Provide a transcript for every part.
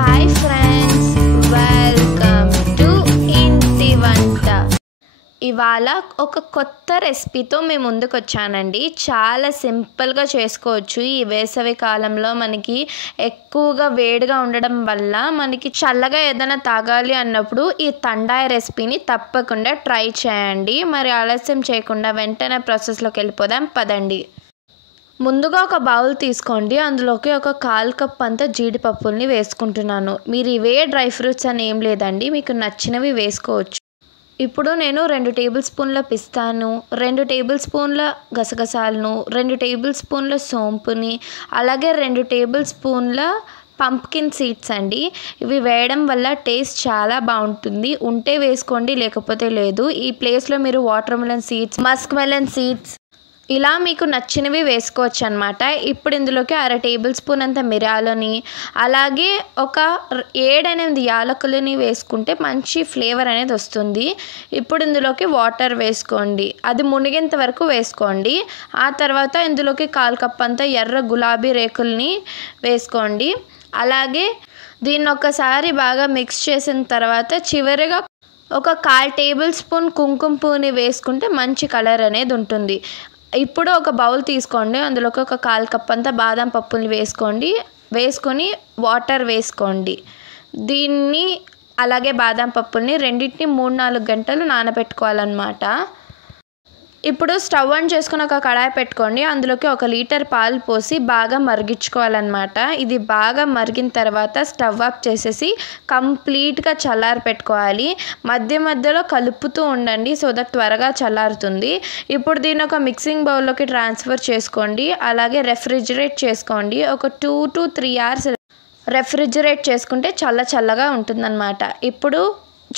Hi friends, welcome to ఇంటి వంట. ఇవాళ ఒక కొత్త రెసిపీతో మేము ముందుకు వచ్చానండి. చాలా సింపుల్గా చేసుకోవచ్చు. ఈ వేసవి కాలంలో మనకి ఎక్కువగా వేడిగా ఉండడం వల్ల మనకి చల్లగా ఏదైనా తాగాలి అన్నప్పుడు ఈ తండాయి రెసిపీని తప్పకుండా ట్రై చేయండి. మరి ఆలస్యం చేయకుండా వెంటనే ప్రాసెస్లోకి వెళ్ళిపోదాం పదండి. ముందుగా ఒక బౌల్ తీసుకోండి. అందులోకి ఒక 1/4 కప్ అంతా జీడిపప్పుల్ని వేసుకుంటున్నాను. మీరు ఇవే డ్రై ఫ్రూట్స్ అని ఏం లేదండి, మీకు నచ్చినవి వేసుకోవచ్చు. ఇప్పుడు నేను 2 టేబుల్ స్పూన్ల పిస్తాను, 2 టేబుల్ స్పూన్ల గసగసాలను, 2 టేబుల్ స్పూన్ల సోంపుని, అలాగే 2 టేబుల్ స్పూన్ల పంప్కిన్ సీడ్స్ అండి. ఇవి వేయడం వల్ల టేస్ట్ చాలా బాగుంటుంది. ఉంటే వేసుకోండి, లేకపోతే లేదు. ఈ ప్లేస్లో మీరు water melon seeds, Musk melon seeds ఇలా మీకు నచ్చినవి వేసుకోవచ్చు అనమాట. ఇప్పుడు ఇందులోకి 1/2 టేబుల్ స్పూన్ అంత మిరియాలని, అలాగే ఒక 7-8 యాలకులని వేసుకుంటే మంచి ఫ్లేవర్ అనేది వస్తుంది. ఇప్పుడు ఇందులోకి వాటర్ వేసుకోండి, అది మునిగేంత వరకు వేసుకోండి. ఆ తర్వాత ఇందులోకి 1/4 కప్ అంత ఎర్ర గులాబీ రేకుల్ని వేసుకోండి. అలాగే దీన్ని ఒకసారి బాగా మిక్స్ చేసిన తర్వాత చివరిగా ఒక 1/4 టేబుల్ స్పూన్ కుంకుమ పువ్వుని వేసుకుంటే మంచి కలర్ అనేది ఉంటుంది. ఇప్పుడు ఒక బౌల్ తీసుకోండి. అందులోకి ఒక 1/4 కప్ అంతా బాదం పప్పుని వేసుకొని వాటర్ వేసుకోండి. దీన్ని అలాగే బాదం పప్పుల్ని రెండింటిని 3-4 గంటలు నానబెట్టుకోవాలన్నమాట. ఇప్పుడు స్టవ్ ఆన్ చేసుకుని ఒక కడాయి పెట్టుకోండి. అందులోకి 1 లీటర్ పాలు పోసి బాగా మరిగించుకోవాలన్నమాట. ఇది బాగా మరిగిన తర్వాత స్టవ్ ఆఫ్ చేసేసి కంప్లీట్గా చల్లారి పెట్టుకోవాలి. మధ్య మధ్యలో కలుపుతూ ఉండండి, సో దట్ త్వరగా చల్లారుతుంది. ఇప్పుడు దీన్ని ఒక మిక్సింగ్ బౌల్లోకి ట్రాన్స్ఫర్ చేసుకోండి. అలాగే రెఫ్రిజిరేట్ చేసుకోండి. ఒక 2 to 3 hours రెఫ్రిజిరేట్ చేసుకుంటే చల్లగా ఉంటుందన్నమాట. ఇప్పుడు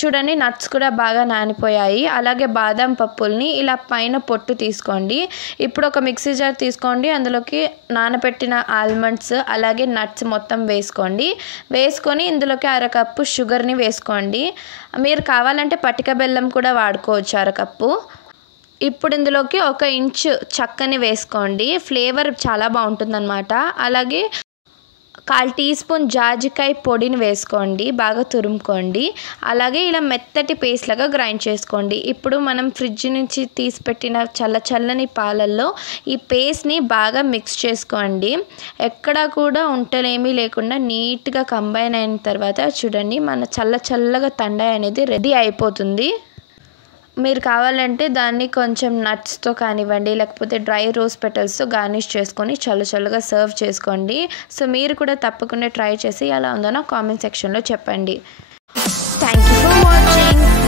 చూడండి, నట్స్ కూడా బాగా నానిపోయాయి. అలాగే బాదం పప్పుల్ని ఇలా పైన పొట్టు తీసుకోండి. ఇప్పుడు ఒక మిక్సీ జార్ తీసుకోండి. అందులోకి నానబెట్టిన ఆల్మండ్స్ అలాగే నట్స్ మొత్తం వేసుకొని ఇందులోకి 1/2 కప్పు షుగర్ని వేసుకోండి. మీరు కావాలంటే పటిక బెల్లం కూడా వాడుకోవచ్చు, 1/2 కప్పు. ఇప్పుడు ఇందులోకి 1 ఇంచు చక్కని వేసుకోండి, ఫ్లేవర్ చాలా బాగుంటుందన్నమాట. అలాగే 1/4 టీ స్పూన్ జాజికాయ పొడిని వేసుకోండి, బాగా తురుముకోండి. అలాగే ఇలా మెత్తటి పేస్ట్ లాగా గ్రైండ్ చేసుకోండి. ఇప్పుడు మనం ఫ్రిడ్జ్ నుంచి తీసిపెట్టిన చల్లని పాలల్లో ఈ పేస్ట్ని బాగా మిక్స్ చేసుకోండి. ఎక్కడా కూడా ఉంటలేమీ లేకుండా నీట్గా కంబైన్ అయిన తర్వాత చూడండి, మన చల్లగా తండాయి అనేది రెడీ అయిపోతుంది. మీరు కావాలంటే దాన్ని కొంచెం నట్స్తో కానివ్వండి, లేకపోతే డ్రై రోజ్ పెటల్స్తో గార్నిష్ చేసుకొని చల్లగా సర్వ్ చేసుకోండి. సో మీరు కూడా తప్పకుండా ట్రై చేసి ఎలా ఉందో నా కామెంట్ సెక్షన్లో చెప్పండి. Thank you for watching.